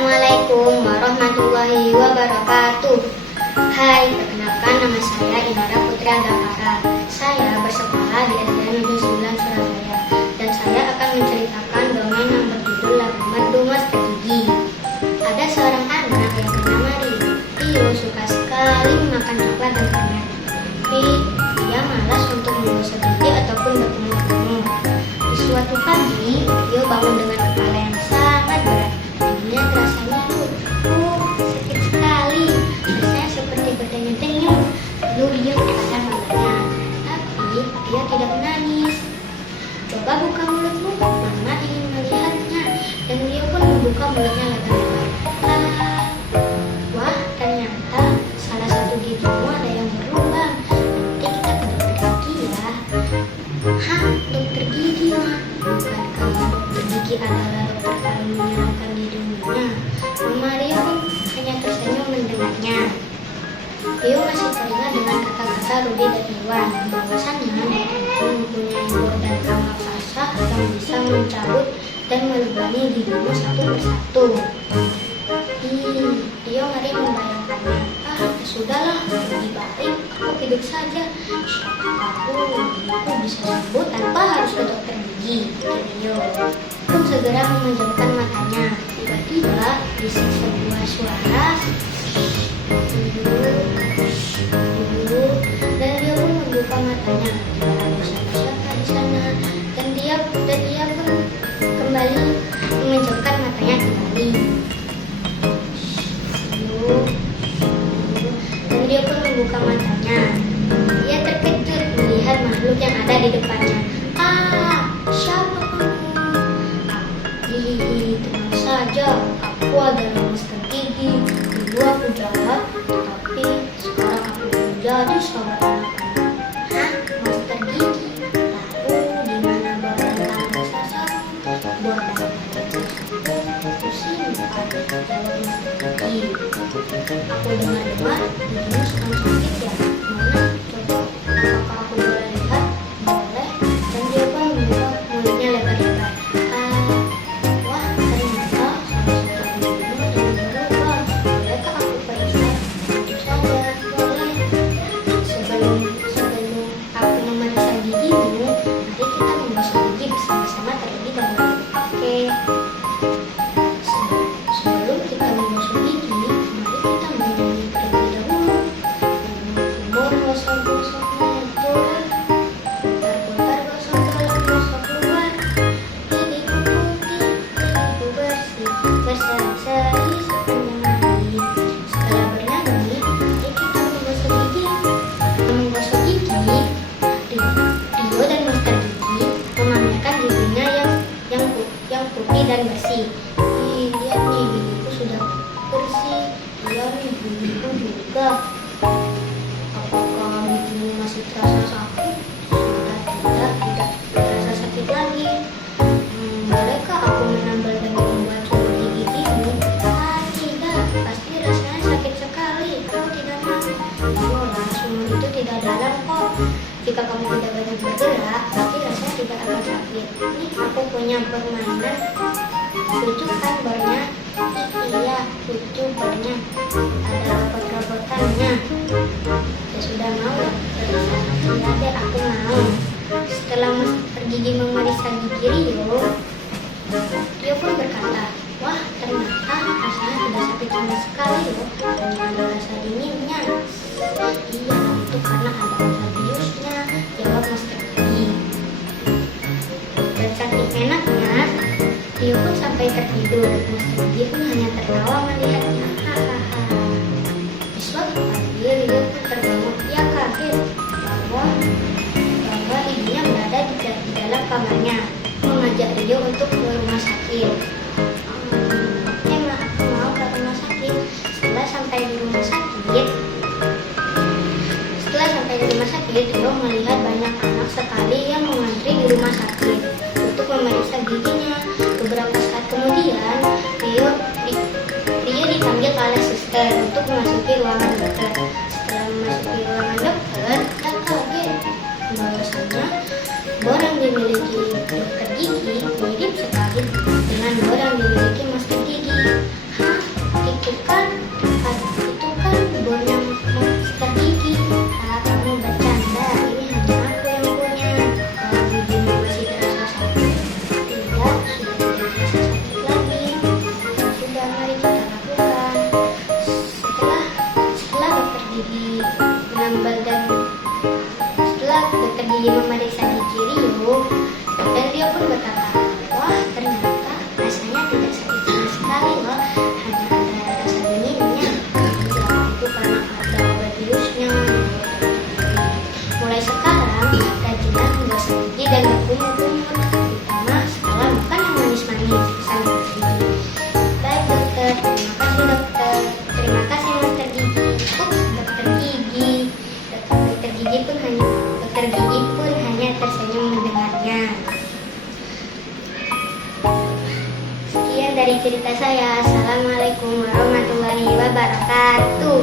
Assalamualaikum warahmatullahi wabarakatuh. Hai, perkenalkan nama saya Inara Putri Agafara. Saya bersekolah di SD Negeri 9 Surabaya dan saya akan menceritakan dongeng yang berjudul Lagu Merdu Monster Gigi. Ada seorang anak yang bernama Rio. Rio suka sekali makan coklat dan permen, tapi dia malas untuk menggosok gigi ataupun berkumur-kumur. Di suatu pagi, Rio bangun dengan kepala yang sangat berat. Giginya terasa nyut. Sakit sekali. Rasanya seperti berdenyut-denyut. Lalu Rio kepada mamanya, tapi dia tidak menangis. Coba buka mulutmu, mama ingin melihatnya. Dan Rio pun membuka mulutnya lebar-lebar. Wah, ternyata salah satu gigimu ada yang berlubang. Nanti kita ke dokter gigi ya. Hah, dokter gigi mah? Bukankah dokter gigi adalah dokter paling menyenangkan di dunia? Mama Rio pun hanya tersenyum mendengarnya. Rio masih teringat dengan kata-kata Ruby dan Iwan, bahwasannya itu mempunyai bor dan amal fasah yang bisa mencabut dan melubangi gigimu satu persatu. Rio ngeri membayangkannya. Sudahlah, lebih baik aku hidup saja. Siapa tahu gigiku bisa sembuh tanpa harus ke dokter gigi. Rio pun segera memejamkan matanya. Tiba-tiba bisik sebuah suara. Dan Rio pun membuka matanya. Tidak ada siapa-siapa di sana. Dan dia pun kembali memejamkan matanya kembali. Dan dia pun membuka matanya. Dia terkejut melihat makhluk yang ada di depannya. Siapa kamu? Tenang saja, aku adalah Monster Gigi. Dulu aku jahat, tapi sekarang aku menjadi sahabat anak-anak. Hah? Monster Gigi? Lalu di mana bor dan tangan raksasa? Bor dan tangan raksasa pusing, jawab Monster Gigi. Aku dengar-dengar gigimu sedang sakit ya? Mana? Coba, apakah aku boleh lihat? Boleh. Dan dia pun membuka mulutnya lebar-lebar. Wah, ternyata salah satu gigimu sedang berubah. Bolehkah aku periksa? Tentu saja, boleh. Sebelum aku memeriksa gigimu, mari kita menggosok gigi bersama-sama terlebih dahulu. Oke. Sebelum kita menggosok gigi, mari kita menyanyi terlebih dahulu. Kumur gosok-gosok mentul, putar-putar gosok dalam gosok luar. Gigiku putih, gigiku bersih, berseri-seri sepanjang hari. Setelah bernyanyi, mari kita menggosok gigi. Menggosok gigi, Rio dan Monster Gigi memamerkan giginya yang putih dan bersih. Lihat nih, gigiku sudah bersih. Iya nih, gigiku juga. Apakah gigimu masih terasa sakit? Sudah tidak terasa sakit lagi. Bolehkah aku menambal dan membuat sumur di gigimu? Tidak, pasti rasanya sakit sekali. Kau tidak mau? Yolah, sumur itu tidak dalam kok. Jika kamu tidak banyak bergerak, pasti rasanya tidak akan sakit. Nih, aku punya permainan. Lucu kan bornya? Iya, lucu bornya. Ada robot-robotannya. Ya sudah mau ya? Iya deh, aku mau. Setelah Monster Gigi memeriksa gigi Rio pun berkata, wah, ternyata rasanya tidak sakit sama sekali loh. Hanya ada rasa dinginnya. Iya, itu karena ada obat biusnya, jawab Monster Gigi. Dan saking enaknya, Rio pun sampai tertidur. Monster Gigi pun hanya tertawa melihatnya. Di suatu pagi, Rio pun terbangun. Ia kaget bahwa ibunya berada di dalam kamarnya, mengajak Rio untuk ke rumah sakit. Aku mau ke rumah sakit. Setelah sampai di rumah sakit, Rio melihat banyak anak sekali yang mengantri di rumah sakit untuk memeriksa giginya. Beberapa saat kemudian, Rio dipanggil oleh suster untuk memasuki ruangan dokter. Setelah memasuki ruangan dokter, ia kaget bahwasanya bor yang dimiliki dokter gigi mirip sekali dengan bor yang dimiliki Monster Gigi. saya. Assalamualaikum warahmatullahi wabarakatuh.